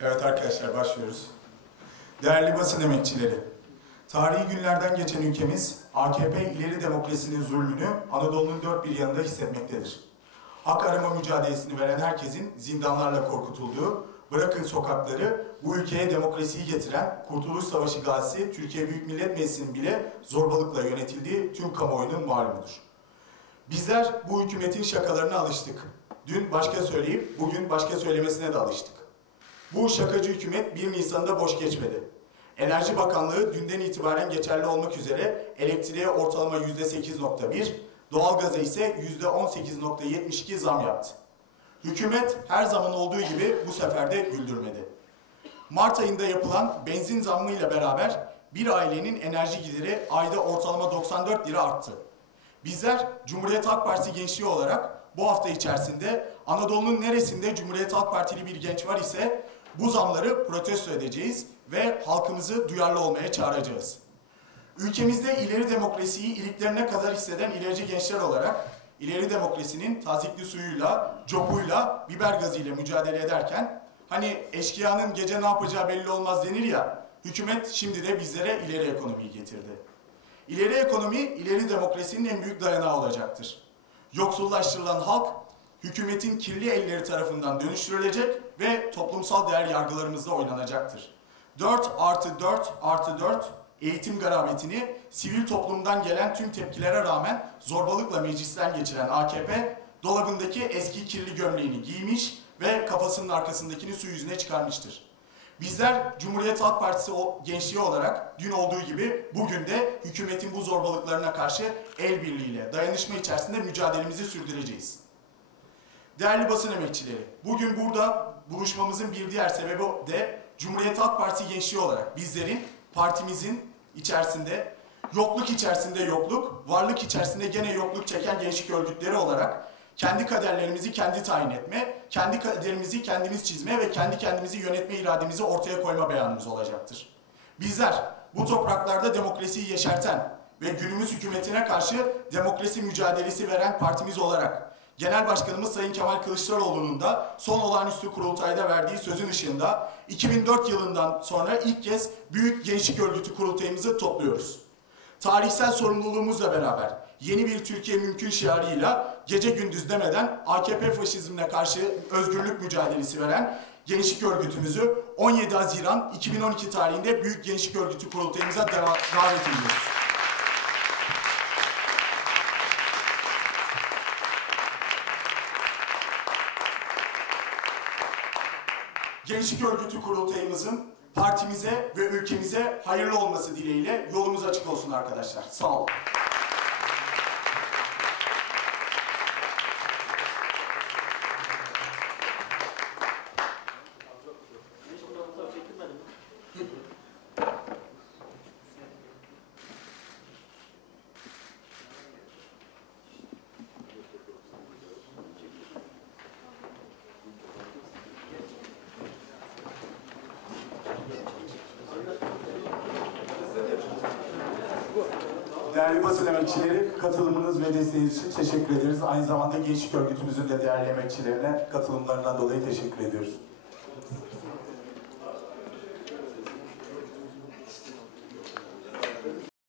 Evet arkadaşlar başlıyoruz. Değerli basın emekçileri, tarihi günlerden geçen ülkemiz AKP ileri demokrasinin zulmünü Anadolu'nun dört bir yanında hissetmektedir. Hak arama mücadelesini veren herkesin zindanlarla korkutulduğu, bırakın sokakları bu ülkeye demokrasiyi getiren Kurtuluş Savaşı gazisi Türkiye Büyük Millet Meclisi'nin bile zorbalıkla yönetildiği tüm kamuoyunun malumudur. Bizler bu hükümetin şakalarına alıştık. Dün başka söyleyip bugün başka söylemesine de alıştık. Bu şakacı hükümet 1 Nisan'da boş geçmedi. Enerji Bakanlığı dünden itibaren geçerli olmak üzere elektriğe ortalama %8.1, doğalgaza ise %18.72 zam yaptı. Hükümet her zaman olduğu gibi bu sefer de güldürmedi. Mart ayında yapılan benzin zammıyla beraber bir ailenin enerji gideri ayda ortalama 94 lira arttı. Bizler Cumhuriyet Halk Partisi gençliği olarak bu hafta içerisinde Anadolu'nun neresinde Cumhuriyet Halk Partili bir genç var ise bu zamları protesto edeceğiz ve halkımızı duyarlı olmaya çağıracağız. Ülkemizde ileri demokrasiyi iliklerine kadar hisseden ilerici gençler olarak ileri demokrasinin tazikli suyuyla, copuyla, biber gazıyla mücadele ederken hani eşkıyanın gece ne yapacağı belli olmaz denir ya, hükümet şimdi de bizlere ileri ekonomiyi getirdi. İleri ekonomi, ileri demokrasinin en büyük dayanağı olacaktır. Yoksullaştırılan halk, hükümetin kirli elleri tarafından dönüştürülecek ve toplumsal değer yargılarımızda oynanacaktır. 4 artı 4 artı 4 eğitim garabetini sivil toplumdan gelen tüm tepkilere rağmen zorbalıkla meclisten geçiren AKP, dolabındaki eski kirli gömleğini giymiş ve kafasının arkasındakini su yüzüne çıkarmıştır. Bizler Cumhuriyet Halk Partisi gençliği olarak dün olduğu gibi bugün de hükümetin bu zorbalıklarına karşı el birliğiyle dayanışma içerisinde mücadelemizi sürdüreceğiz. Değerli basın emekçileri, bugün burada buluşmamızın bir diğer sebebi de Cumhuriyet Halk Partisi gençliği olarak bizlerin partimizin içerisinde yokluk içerisinde yokluk, varlık içerisinde gene yokluk çeken gençlik örgütleri olarak kendi kaderlerimizi kendi tayin etme, kendi kaderimizi kendimiz çizme ve kendi kendimizi yönetme irademizi ortaya koyma beyanımız olacaktır. Bizler bu topraklarda demokrasiyi yeşerten ve günümüz hükümetine karşı demokrasi mücadelesi veren partimiz olarak Genel Başkanımız Sayın Kemal Kılıçdaroğlu'nun da son olağanüstü kurultayda verdiği sözün ışığında 2004 yılından sonra ilk kez Büyük Gençlik Örgütü kurultayımızı topluyoruz. Tarihsel sorumluluğumuzla beraber yeni bir Türkiye mümkün şiarıyla gece gündüz demeden AKP faşizmine karşı özgürlük mücadelesi veren gençlik örgütümüzü 17 Haziran 2012 tarihinde Büyük Gençlik Örgütü kurultayımıza davet ediyoruz. Gençlik Örgütü kurultayımızın partimize ve ülkemize hayırlı olması dileğiyle yolumuz açık olsun arkadaşlar. Sağ olun. Değerli basın emekçileri, katılımınız ve desteğiniz için teşekkür ederiz. Aynı zamanda gençlik örgütümüzün de değerli emekçilerine katılımlarından dolayı teşekkür ediyoruz.